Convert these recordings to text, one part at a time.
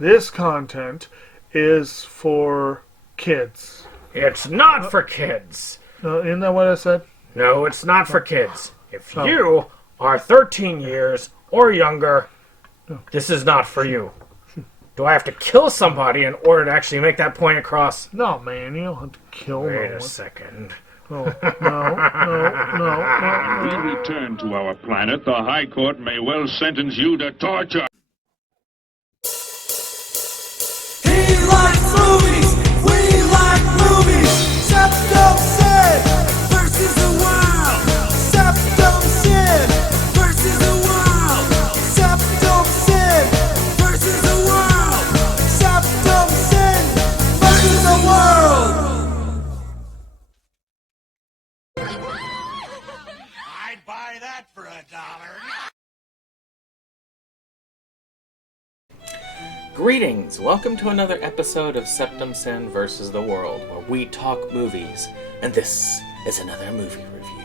This content is for kids. It's not for kids. Isn't that what I said? No, it's not for kids. If you are 13 years or younger, this is not for you. Do I have to kill somebody in order to actually make that point across? No, man, you don't have to kill no one. Wait a second. Oh, no. We return to our planet. The High Court may well sentence you to torture. He likes movies. We like movies. SeptumSin versus the world. SeptumSin versus the world. SeptumSin versus the world. SeptumSin versus the world. I'd buy that for $1. Greetings! Welcome to another episode of SeptumSin vs. the World, where we talk movies, and this is another movie review.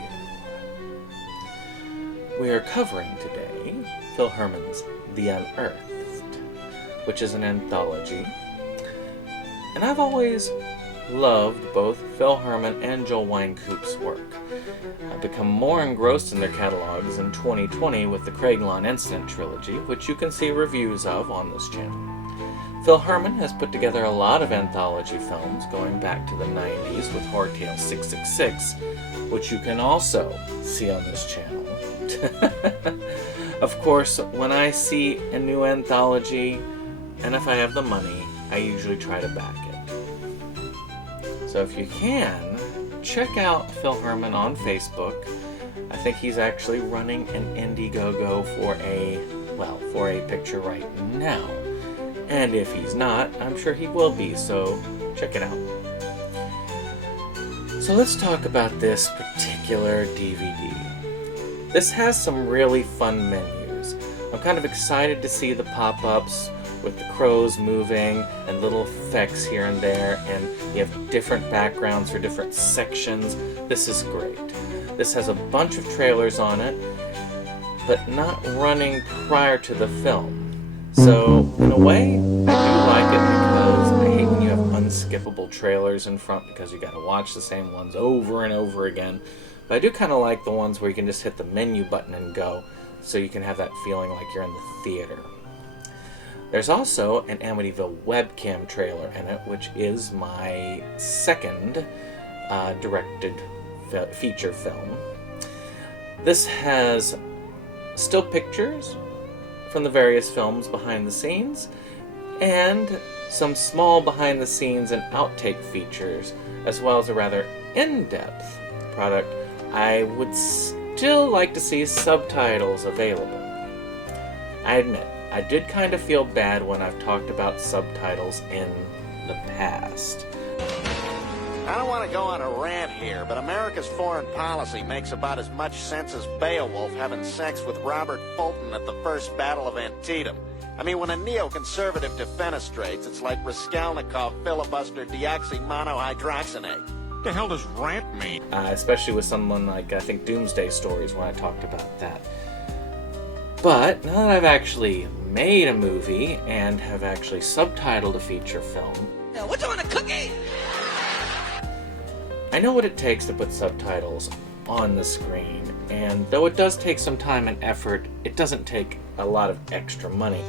We are covering today Phil Herman's The Unearthed, which is an anthology, and I've always loved both Phil Herman and Joel Wynkoop's work. I've become more engrossed in their catalogs in 2020 with the Craiglon Incident trilogy, which you can see reviews of on this channel. Phil Herman has put together a lot of anthology films going back to the 90s with Horror Tales 666, which you can also see on this channel. Of course, when I see a new anthology, and if I have the money, I usually try to back it. So if you can, check out Phil Herman on Facebook. I think he's actually running an Indiegogo for a picture right now. And if he's not, I'm sure he will be, so check it out. So let's talk about this particular DVD. This has some really fun menus. I'm kind of excited to see the pop-ups with the crows moving and little effects here and there, and you have different backgrounds for different sections. This is great. This has a bunch of trailers on it, but not running prior to the film. So, in a way, I do like it because I hate when you have unskippable trailers in front because you gotta watch the same ones over and over again. But I do kind of like the ones where you can just hit the menu button and go, so you can have that feeling like you're in the theater. There's also an Amityville webcam trailer in it, which is my second directed feature film. This has still pictures from the various films behind the scenes, and some small behind the scenes and outtake features, as well as a rather in-depth product. I would still like to see subtitles available. I admit, I did kind of feel bad when I've talked about subtitles in the past. I don't want to go on a rant here, but America's foreign policy makes about as much sense as Beowulf having sex with Robert Fulton at the First Battle of Antietam. I mean, when a neoconservative defenestrates, it's like Raskolnikov filibustered deoxymonohydroxynate. What the hell does rant mean? Especially with someone like, I think, Doomsday Stories, when I talked about that. But now that I've actually made a movie and have actually subtitled a feature film, What you want, a cookie? I know what it takes to put subtitles on the screen, and though it does take some time and effort, it doesn't take a lot of extra money.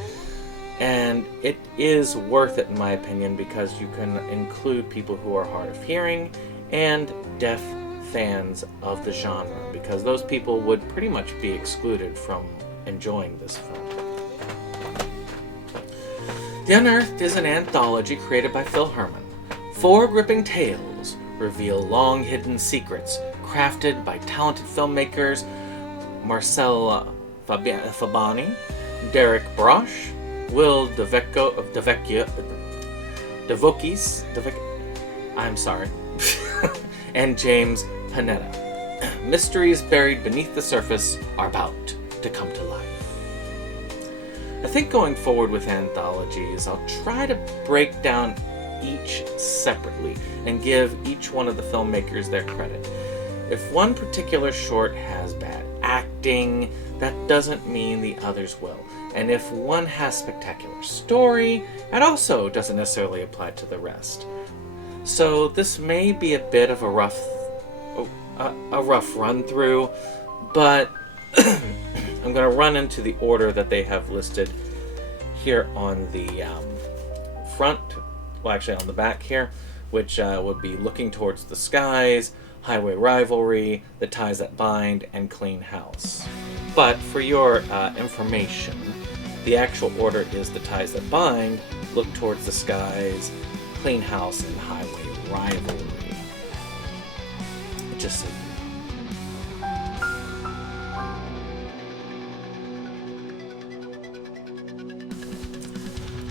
And it is worth it, in my opinion, because you can include people who are hard of hearing and deaf fans of the genre, because those people would pretty much be excluded from enjoying this film. The Unearthed is an anthology created by Phil Herman. 4 gripping tales reveal long-hidden secrets crafted by talented filmmakers Marcel Fabani, Derek Brosh, Will and James Panetta. Mysteries buried beneath the surface are about to come to life. I think going forward with anthologies, I'll try to break down each separately and give each one of the filmmakers their credit. If one particular short has bad acting, that doesn't mean the others will. And if one has spectacular story, it also doesn't necessarily apply to the rest. So this may be a bit of a rough run through, but I'm going to run into the order that they have listed here on the front, well actually on the back here, which would be Looking Towards the Skies, Highway Rivalry, The Ties That Bind, and Clean House. But for your information, the actual order is The Ties That Bind, Look Towards the Skies, Clean House, and Highway Rivalry. Just so you know.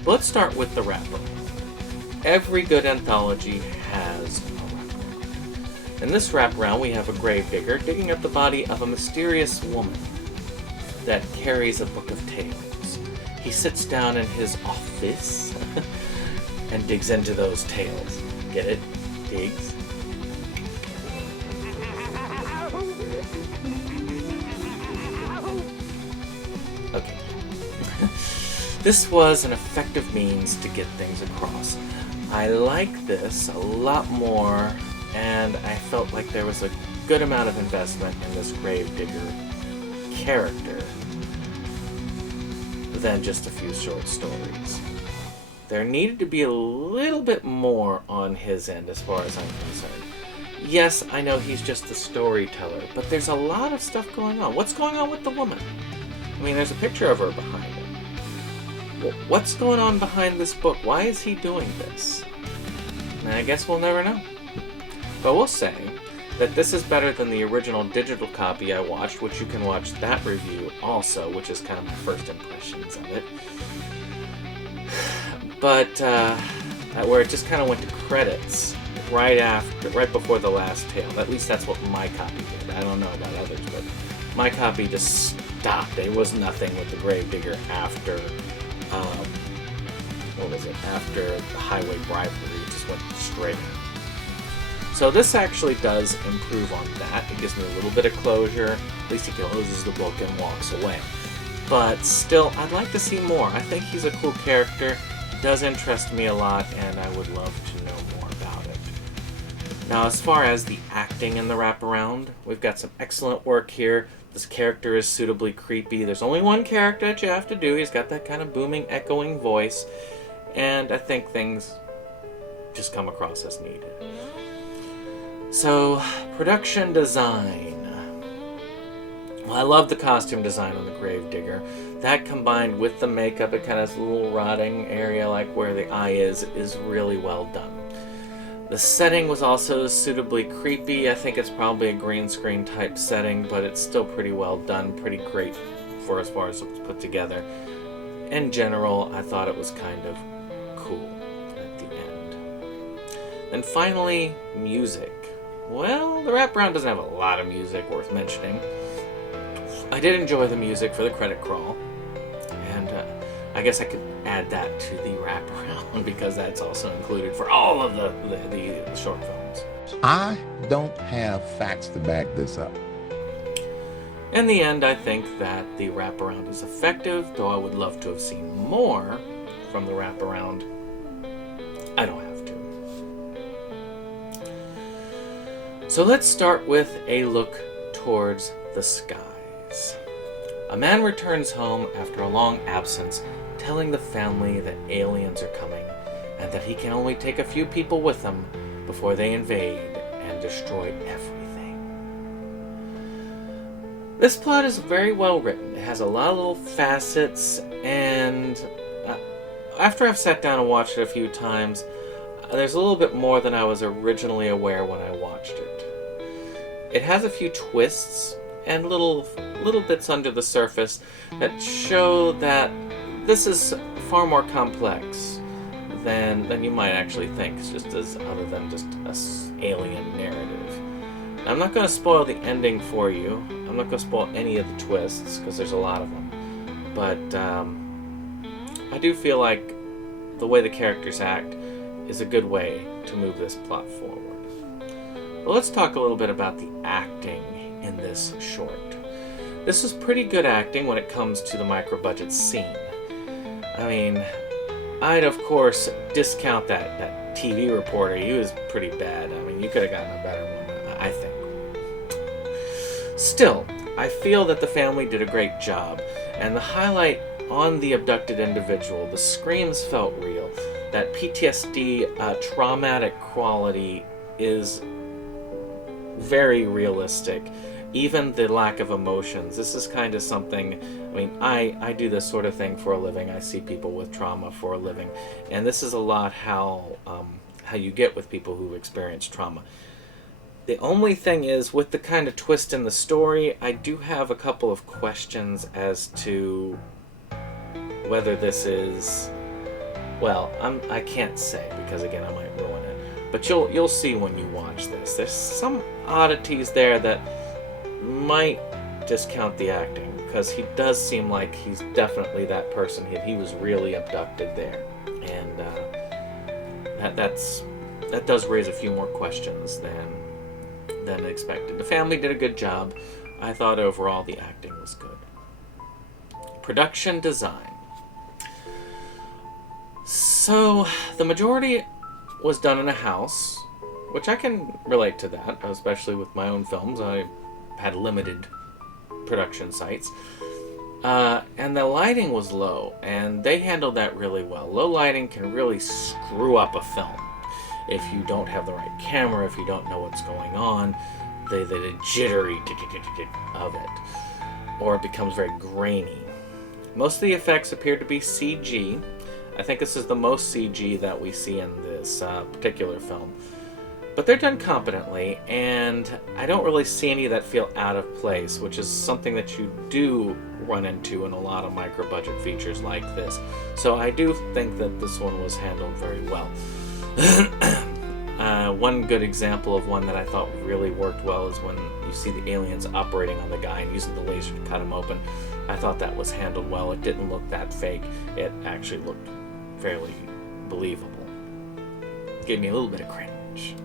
Let's start with the wrapper. Every good anthology has a wraparound. In this wraparound, we have a gravedigger digging up the body of a mysterious woman that carries a book of tales. He sits down in his office and digs into those tales. Get it? Digs. Okay. This was an effective means to get things across. I like this a lot more, and I felt like there was a good amount of investment in this gravedigger character than just a few short stories. There needed to be a little bit more on his end as far as I'm concerned. Yes, I know he's just the storyteller, but there's a lot of stuff going on. What's going on with the woman? I mean, there's a picture of her behind him. What's going on behind this book? Why is he doing this? And I guess we'll never know. But we'll say that this is better than the original digital copy I watched, which you can watch that review also, which is kind of my first impressions of it. But where it just kind of went to credits right before the last tale. At least that's what my copy did. I don't know about others, but my copy just stopped. There was nothing with the gravedigger after. After the Highway Rivalry, just went straight. So this actually does improve on that. It gives me a little bit of closure. At least he closes the book and walks away. But still, I'd like to see more. I think he's a cool character. He does interest me a lot, and I would love to know more about it. Now, as far as the acting in the wraparound, we've got some excellent work here. This character is suitably creepy. There's only one character that you have to do. He's got that kind of booming, echoing voice. And I think things just come across as needed. So, production design. Well, I love the costume design on the gravedigger. That combined with the makeup, it kind of has a little rotting area like where the eye is really well done. The setting was also suitably creepy. I think it's probably a green screen type setting, but it's still pretty well done, pretty great for as far as it's put together. In general, I thought it was kind of cool at the end. And finally, music. Well, the wraparound doesn't have a lot of music worth mentioning. I did enjoy the music for the credit crawl, and I guess I could add that to the wraparound because that's also included for all of the short films. I don't have facts to back this up. In the end, I think that the wraparound is effective, though I would love to have seen more from the wraparound. I don't have to. So let's start with a look towards the skies. A man returns home after a long absence, telling the family that aliens are coming and that he can only take a few people with him before they invade and destroy everything. This plot is very well written. It has a lot of little facets, and after I've sat down and watched it a few times, there's a little bit more than I was originally aware when I watched it. It has a few twists and little bits under the surface that show that this is far more complex than you might actually think, just as other than just an alien narrative. I'm not going to spoil the ending for you. I'm not going to spoil any of the twists because there's a lot of them. But I do feel like the way the characters act is a good way to move this plot forward. But let's talk a little bit about the acting in this short. This is pretty good acting when it comes to the micro-budget scene. I mean, I'd of course discount that TV reporter. He was pretty bad. I mean, you could have gotten a better one, I think. Still, I feel that the family did a great job, and the highlight on the abducted individual, the screams felt real. That PTSD traumatic quality is very realistic. Even the lack of emotions. This is kind of something, I mean, I do this sort of thing for a living. I see people with trauma for a living. And this is a lot how you get with people who've experienced trauma. The only thing is, with the kind of twist in the story, I do have a couple of questions as to whether this is, well, I can't say, because again, I might ruin it. But you'll see when you watch this. There's some oddities there that might discount the acting, because he does seem like he's definitely that person. He was really abducted there, and that does raise a few more questions than expected. The family did a good job. I thought overall the acting was good. Production design. So the majority was done in a house, which I can relate to that, especially with my own films. I had limited production sites. And the lighting was low, and they handled that really well. Low lighting can really screw up a film. If you don't have the right camera, if you don't know what's going on, the jittery of it, or it becomes very grainy. Most of the effects appear to be CG. I think this is the most CG that we see in this particular film. But they're done competently, and I don't really see any that feel out of place, which is something that you do run into in a lot of micro-budget features like this. So I do think that this one was handled very well. One good example of one that I thought really worked well is when you see the aliens operating on the guy and using the laser to cut him open. I thought that was handled well. It didn't look that fake. It actually looked fairly believable. Gave me a little bit of cringe.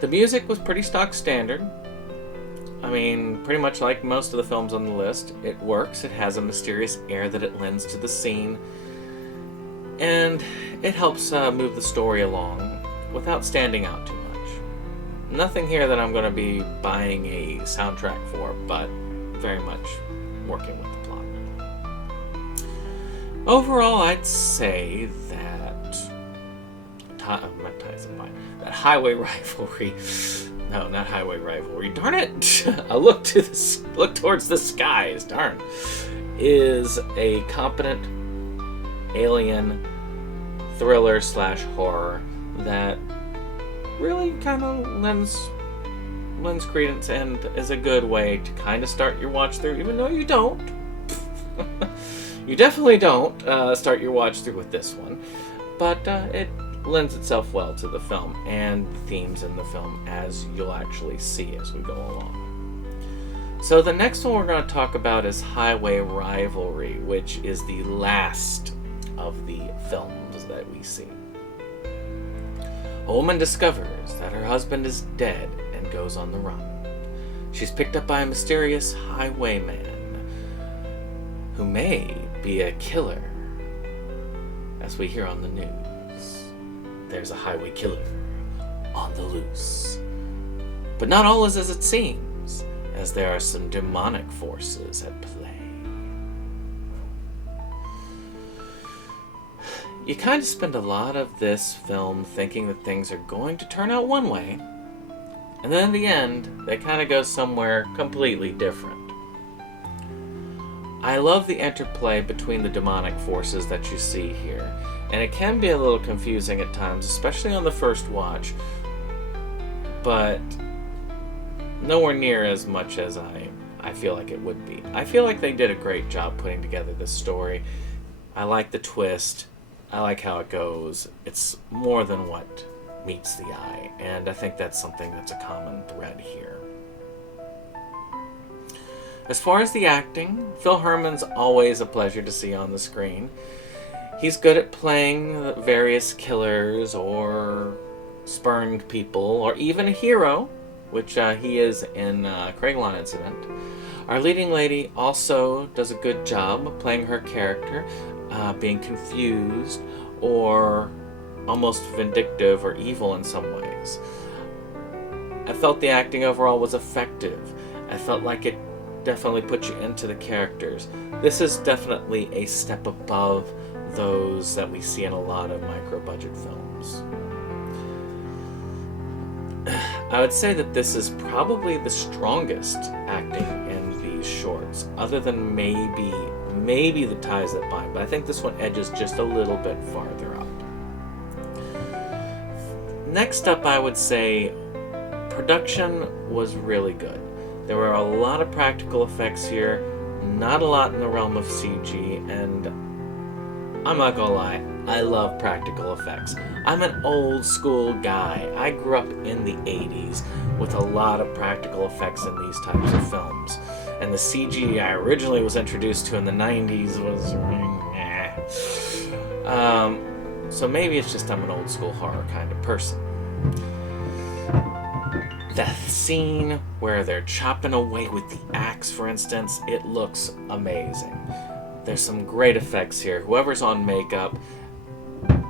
The music was pretty stock standard. I mean, pretty much like most of the films on the list. It works. It has a mysterious air that it lends to the scene. And it helps move the story along without standing out too much. Nothing here that I'm going to be buying a soundtrack for, but very much working with the plot. Overall, I'd say that that Highway Rivalry. No, not Highway Rivalry. Darn it! I look towards the skies. Darn, is a competent alien thriller / horror that really kind of lends credence and is a good way to kind of start your watch through, even though you don't. You definitely don't start your watch through with this one, but it lends itself well to the film and the themes in the film, as you'll actually see as we go along. So the next one we're going to talk about is Highway Rivalry, which is the last of the films that we see. A woman discovers that her husband is dead and goes on the run. She's picked up by a mysterious highwayman who may be a killer. As we hear on the news, there's a highway killer on the loose. But not all is as it seems, as there are some demonic forces at play. You kind of spend a lot of this film thinking that things are going to turn out one way, and then in the end, they kind of go somewhere completely different. I love the interplay between the demonic forces that you see here, and it can be a little confusing at times, especially on the first watch, but nowhere near as much as I feel like it would be. I feel like they did a great job putting together this story. I like the twist. I like how it goes. It's more than what meets the eye, and I think that's something that's a common thread here. As far as the acting, Phil Herman's always a pleasure to see on the screen. He's good at playing various killers or spurned people, or even a hero. which he is in Craiglang Incident. Our leading lady also does a good job playing her character, being confused or almost vindictive or evil in some ways. I felt the acting overall was effective. I felt like it definitely put you into the characters. This is definitely a step above those that we see in a lot of micro-budget films. I would say that this is probably the strongest acting in these shorts, other than maybe The Ties That Bind, but I think this one edges just a little bit farther up. Next up, I would say production was really good. There were a lot of practical effects here, not a lot in the realm of CG, and I'm not gonna lie, I love practical effects. I'm an old school guy. I grew up in the 80s with a lot of practical effects in these types of films. And the CG I originally was introduced to in the 90s was so maybe it's just I'm an old school horror kind of person. The scene where they're chopping away with the axe, for instance, it looks amazing. There's some great effects here. Whoever's on makeup,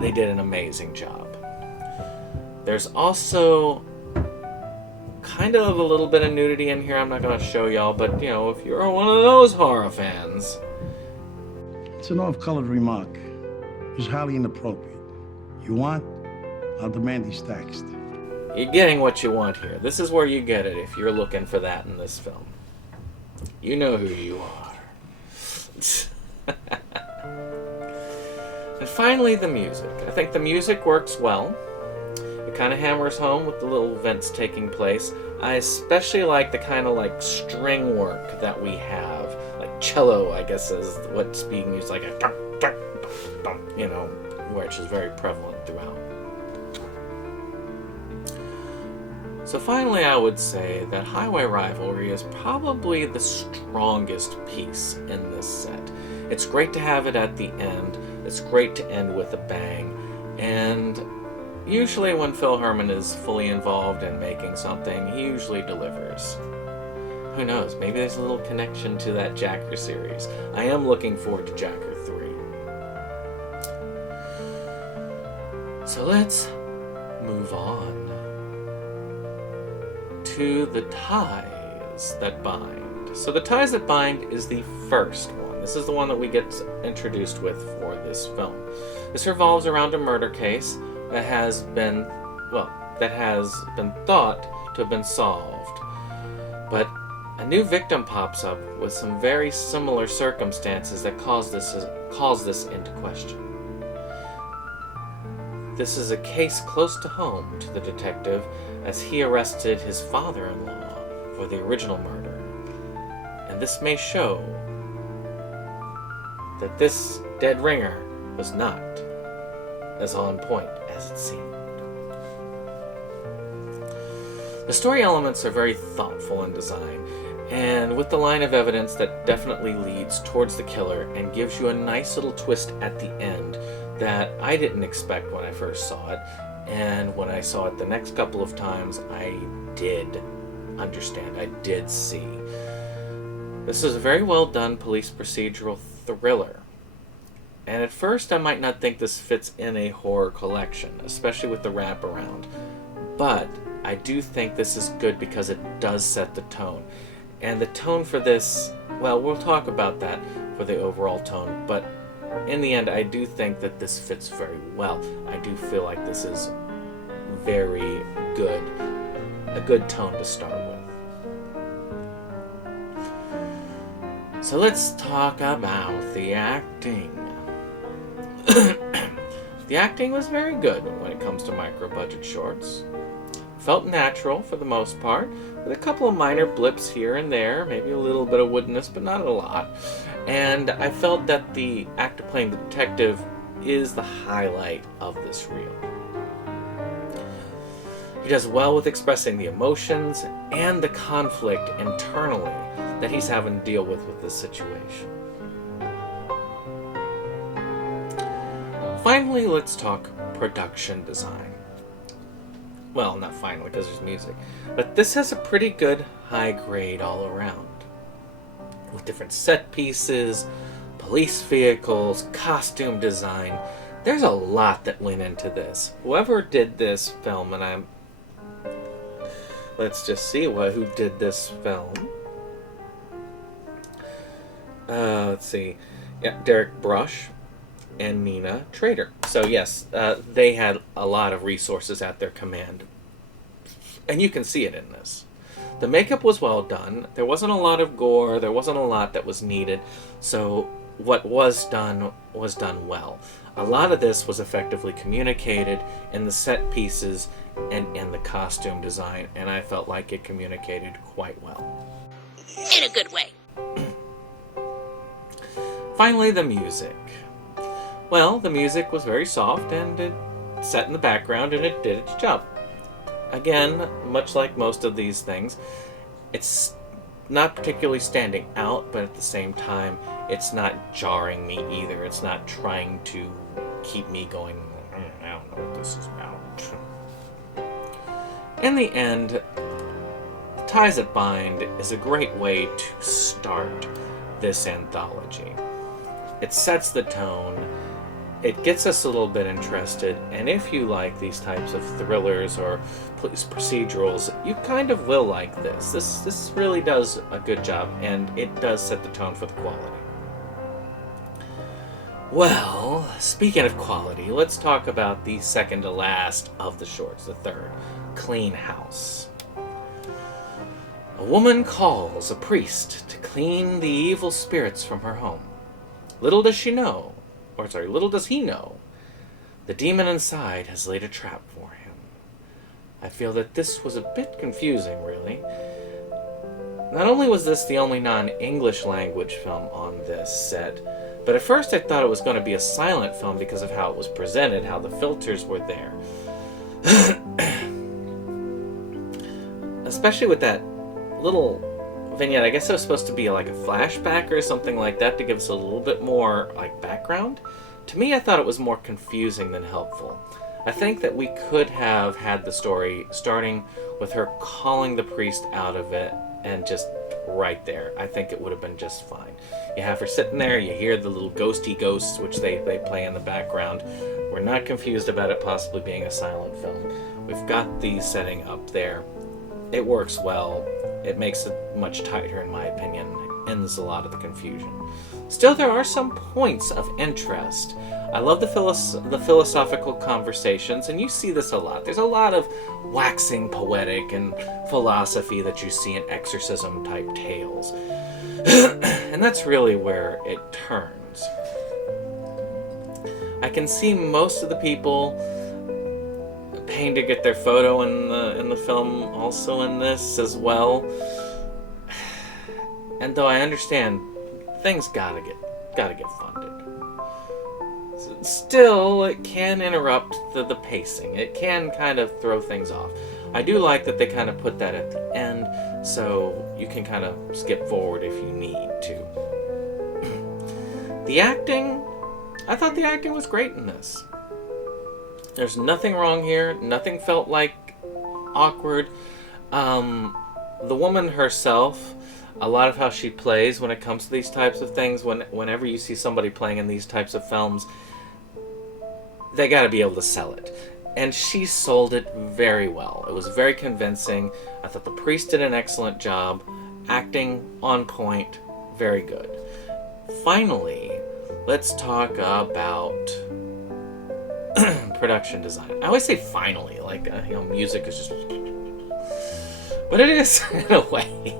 they did an amazing job. There's also kind of a little bit of nudity in here. I'm not going to show y'all, but you know, if you're one of those horror fans. It's an off-colored remark. It's highly inappropriate. You want? I'll demand these text. You're getting what you want here. This is where you get it if you're looking for that in this film. You know who you are. And finally, the music. I think the music works well. It kind of hammers home with the little events taking place. I especially like the kind of like string work that we have. Like cello, I guess, is what's being used, like a dum, dum, dum, dum, you know, which is very prevalent throughout. So finally, I would say that Highway Rivalry is probably the strongest piece in this set. It's great to have it at the end. It's great to end with a bang. And usually when Phil Herman is fully involved in making something, he usually delivers. Who knows, maybe there's a little connection to that Jacker series. I am looking forward to Jacker 3. So let's move on to The Ties That Bind. So The Ties That Bind is the first one. This is the one that we get introduced with for this film. This revolves around a murder case that has been thought to have been solved. But a new victim pops up with some very similar circumstances that calls this into question. This is a case close to home to the detective, as he arrested his father-in-law for the original murder. And this may show that this dead ringer was not as on point as it seemed. The story elements are very thoughtful in design, and with the line of evidence that definitely leads towards the killer and gives you a nice little twist at the end that I didn't expect when I first saw it, and when I saw it the next couple of times, I did understand, I did see. This is a very well done police procedural thriller. And at first I might not think this fits in a horror collection, especially with the wraparound. But I do think this is good because it does set the tone. And the tone for this, well, we'll talk about that for the overall tone, but in the end, I do think that this fits very well. I do feel like this is very good, a good tone to start with. So let's talk about the acting. The acting was very good when it comes to micro-budget shorts. Felt natural for the most part, with a couple of minor blips here and there, maybe a little bit of woodiness, but not a lot. And I felt that the actor playing the detective is the highlight of this reel. He does well with expressing the emotions and the conflict internally that he's having to deal with this situation. Finally, let's talk production design. Well, not finally, because there's music. But this has a pretty good high grade all around. With different set pieces, police vehicles, costume design. There's a lot that went into this. Whoever did this film, and let's just see who did this film. Let's see. Yeah, Derek Brush and Nina Trader. So yes, they had a lot of resources at their command. And you can see it in this. The makeup was well done. There wasn't a lot of gore. There wasn't a lot that was needed. So what was done well. A lot of this was effectively communicated in the set pieces and in the costume design. And I felt like it communicated quite well. In a good way. Finally, the music. Well, the music was very soft and it sat in the background and it did its job. Again, much like most of these things, it's not particularly standing out, but at the same time, it's not jarring me either. It's not trying to keep me going, I don't know what this is about. In the end, Ties That Bind is a great way to start this anthology. It sets the tone, it gets us a little bit interested, and if you like these types of thrillers or police procedurals, you kind of will like this. This really does a good job, and it does set the tone for the quality. Well, speaking of quality, let's talk about the second to last of the shorts, the third, Clean House. A woman calls a priest to clean the evil spirits from her home. Little does he know, the demon inside has laid a trap for him. I feel that this was a bit confusing, really. Not only was this the only non-English language film on this set, but at first I thought it was going to be a silent film because of how it was presented, how the filters were there. Especially with that little vignette. I guess it was supposed to be like a flashback or something like that to give us a little bit more like background. To me, I thought it was more confusing than helpful. I think that we could have had the story starting with her calling the priest out of it and just right there. I think it would have been just fine. You have her sitting there, you hear the little ghosty ghosts, which they play in the background. We're not confused about it possibly being a silent film. We've got the setting up there. It works well. It makes it much tighter, in my opinion. It ends a lot of the confusion. Still, there are some points of interest. I love the philosophical conversations, and you see this a lot. There's a lot of waxing poetic and philosophy that you see in exorcism-type tales. And that's really where it turns. I can see most of the people paying to get their photo in the film also in this as well. And though I understand things gotta get funded, still it can interrupt the pacing. It can kind of throw things off. I do like that they kind of put that at the end, so you can kind of skip forward if you need to. The acting, I thought the acting was great in this. There's nothing wrong here. Nothing felt like awkward. The woman herself, a lot of how she plays when it comes to these types of things, whenever you see somebody playing in these types of films, they got to be able to sell it. And she sold it very well. It was very convincing. I thought the priest did an excellent job. Acting on point. Very good. Finally, let's talk about production design. I always say finally, like, music is just... But it is, in a way.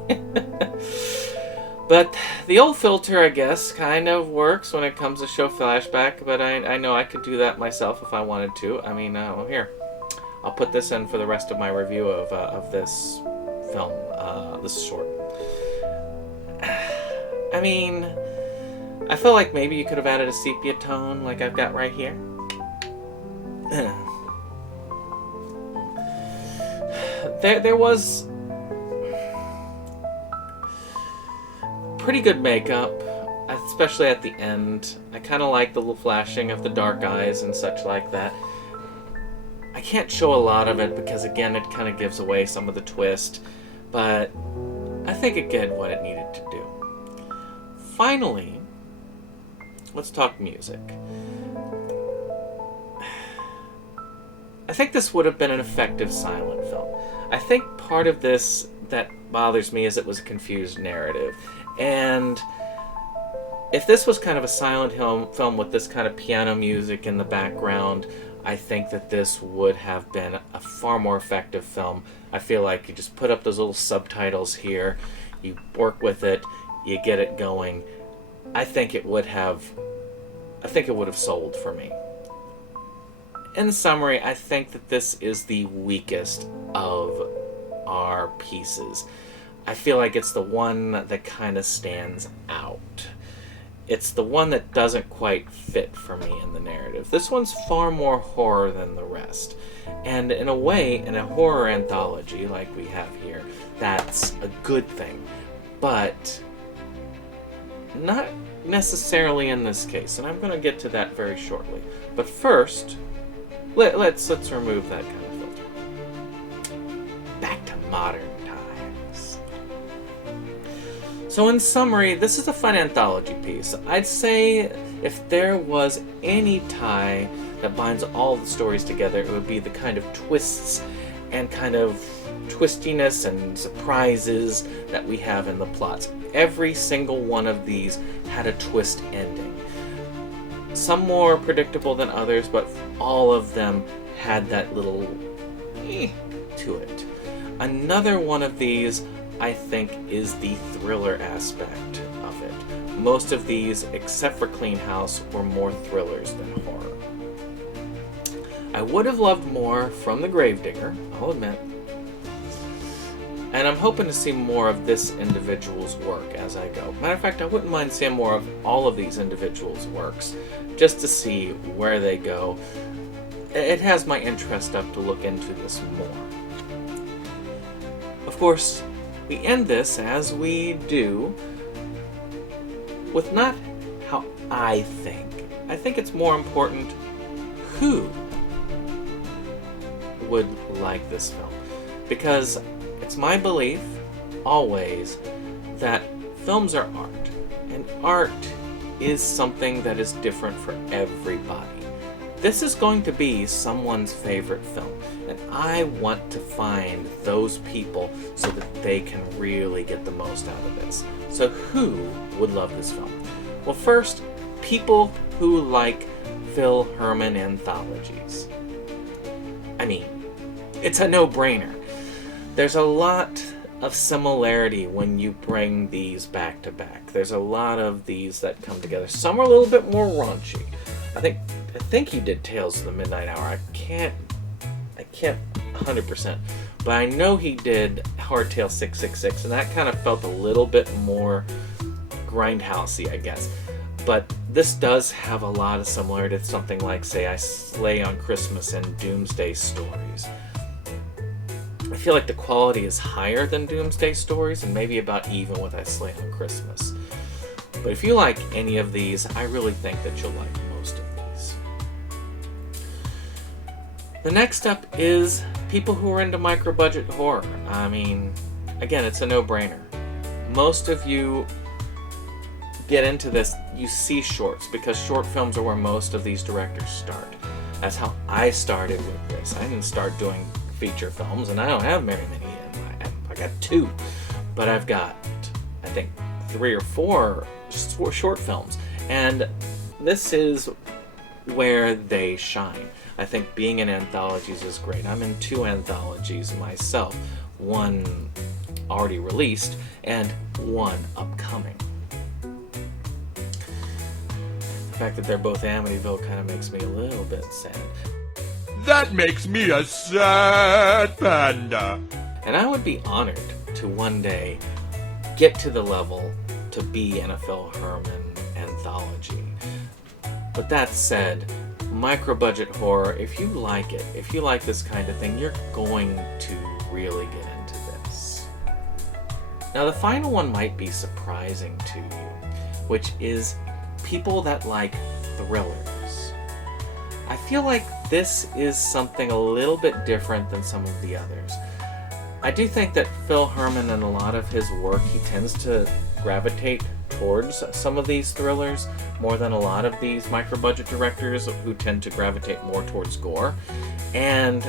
But the old filter, I guess, kind of works when it comes to show flashback, but I know I could do that myself if I wanted to. I mean, here. I'll put this in for the rest of my review of this film, this short. I mean, I feel like maybe you could have added a sepia tone like I've got right here. There was pretty good makeup, especially at the end. I kind of like the little flashing of the dark eyes and such like that. I can't show a lot of it because, again, it kind of gives away some of the twist, but I think it did what it needed to do. Finally, let's talk music. I think this would have been an effective silent film. I think part of this that bothers me is it was a confused narrative. And if this was kind of a silent film with this kind of piano music in the background, I think that this would have been a far more effective film. I feel like you just put up those little subtitles here, you work with it, you get it going. I think it would have sold for me. In summary, I think that this is the weakest of our pieces. I feel like it's the one that kind of stands out. It's the one that doesn't quite fit for me in the narrative. This one's far more horror than the rest. And in a way, in a horror anthology like we have here, that's a good thing. But not necessarily in this case, and I'm going to get to that very shortly. But first, let's remove that kind of filter. Back to modern times. So in summary, this is a fun anthology piece. I'd say if there was any tie that binds all the stories together, it would be the kind of twists and kind of twistiness and surprises that we have in the plots. Every single one of these had a twist ending. Some more predictable than others, but all of them had that little to it. Another one of these, I think, is the thriller aspect of it. Most of these, except for Clean House, were more thrillers than horror. I would have loved more from The Gravedigger, I'll admit. And I'm hoping to see more of this individual's work as I go. Matter of fact, I wouldn't mind seeing more of all of these individuals' works, just to see where they go. It has my interest up to look into this more. Of course, we end this, as we do, with not how I think. I think it's more important who would like this film. Because it's my belief, always, that films are art. And art is something that is different for everybody. This is going to be someone's favorite film. And I want to find those people so that they can really get the most out of this. So who would love this film? Well, first, people who like Phil Herman anthologies. I mean, it's a no-brainer. There's a lot of similarity when you bring these back to back. There's a lot of these that come together. Some are a little bit more raunchy. I think he did Tales of the Midnight Hour. I can't 100%, but I know he did Hardtail 666, and that kind of felt a little bit more grindhousey, I guess. But this does have a lot of similarity to something like, say, I Slay on Christmas and Doomsday Stories. I feel like the quality is higher than Doomsday Stories and maybe about even with I Slay on Christmas. But if you like any of these, I really think that you'll like most of these. The next up is people who are into micro-budget horror. I mean, again, it's a no-brainer. Most of you get into this, you see shorts, because short films are where most of these directors start. That's how I started with this. I didn't start doing feature films, and I don't have very many. I got 2, but I've got, I think, 3 or 4 short films, and this is where they shine. I think being in anthologies is great. I'm in 2 anthologies myself, one already released and one upcoming. The fact that they're both Amityville kind of makes me a little bit sad. That makes me a sad panda. And I would be honored to one day get to the level to be in a Phil Herman anthology. But that said, micro-budget horror, if you like it, if you like this kind of thing, you're going to really get into this. Now, the final one might be surprising to you, which is people that like thrillers. I feel like this is something a little bit different than some of the others. I do think that Phil Herman, in a lot of his work, he tends to gravitate towards some of these thrillers more than a lot of these micro-budget directors who tend to gravitate more towards gore. And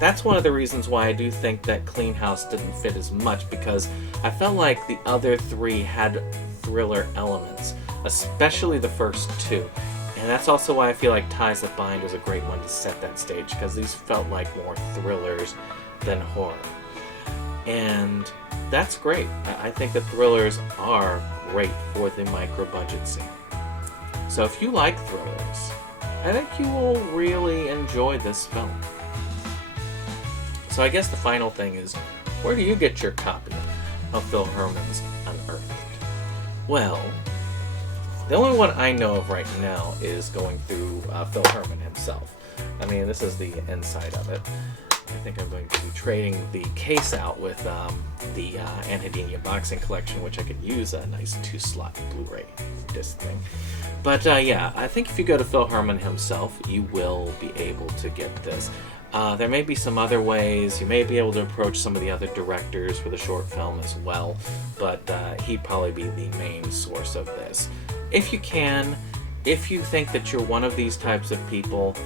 that's one of the reasons why I do think that Clean House didn't fit as much, because I felt like the other three had thriller elements, especially the first two. And that's also why I feel like Ties That Bind is a great one to set that stage, because these felt like more thrillers than horror. And that's great. I think that thrillers are great for the micro-budget scene. So if you like thrillers, I think you will really enjoy this film. So I guess the final thing is, where do you get your copy of Phil Herman's Unearthed? Well, the only one I know of right now is going through Phil Herman himself. I mean, this is the inside of it. I think I'm going to be trading the case out with the Anhedenia boxing collection, which I could use a nice 2-slot Blu-ray disc thing. But yeah, I think if you go to Phil Herman himself, you will be able to get this. There may be some other ways. You may be able to approach some of the other directors for the short film as well, but he'd probably be the main source of this. If you can, if you think that you're one of these types of people,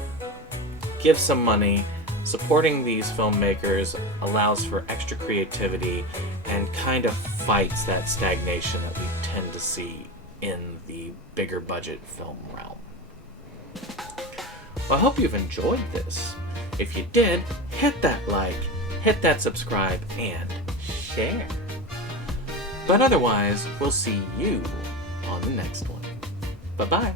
give some money. Supporting these filmmakers allows for extra creativity and kind of fights that stagnation that we tend to see in the bigger budget film realm. Well, I hope you've enjoyed this. If you did, hit that like, hit that subscribe, and share. But otherwise, we'll see you on the next one. Bye-bye.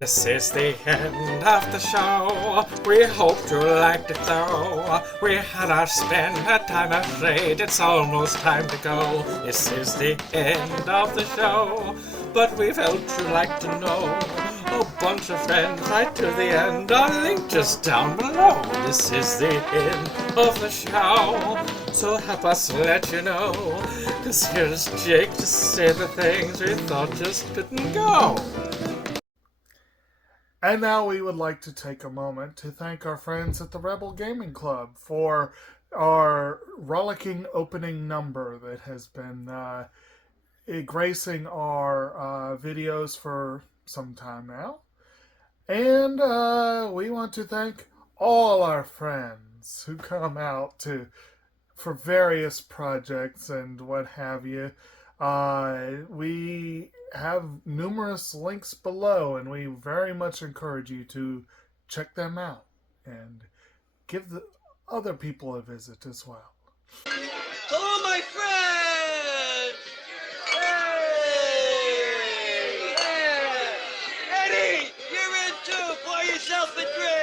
This is the end of the show. We hope you liked it though. We had our spend, had time afraid. It's almost time to go. This is the end of the show. But we felt you'd like to know. A bunch of friends right to the end. Our link just down below. This is the end of the show. So help us let you know. 'Cause here's Jake to say the things we thought just couldn't go. And now we would like to take a moment to thank our friends at the Rebel Gaming Club for our rollicking opening number that has been gracing our videos for some time now. And we want to thank all our friends who come out for various projects and what have you. We have numerous links below, and we very much encourage you to check them out and give the other people a visit as well. Hello, my friends! Hey! Yeah! Eddie, you're in too! Pour yourself a drink!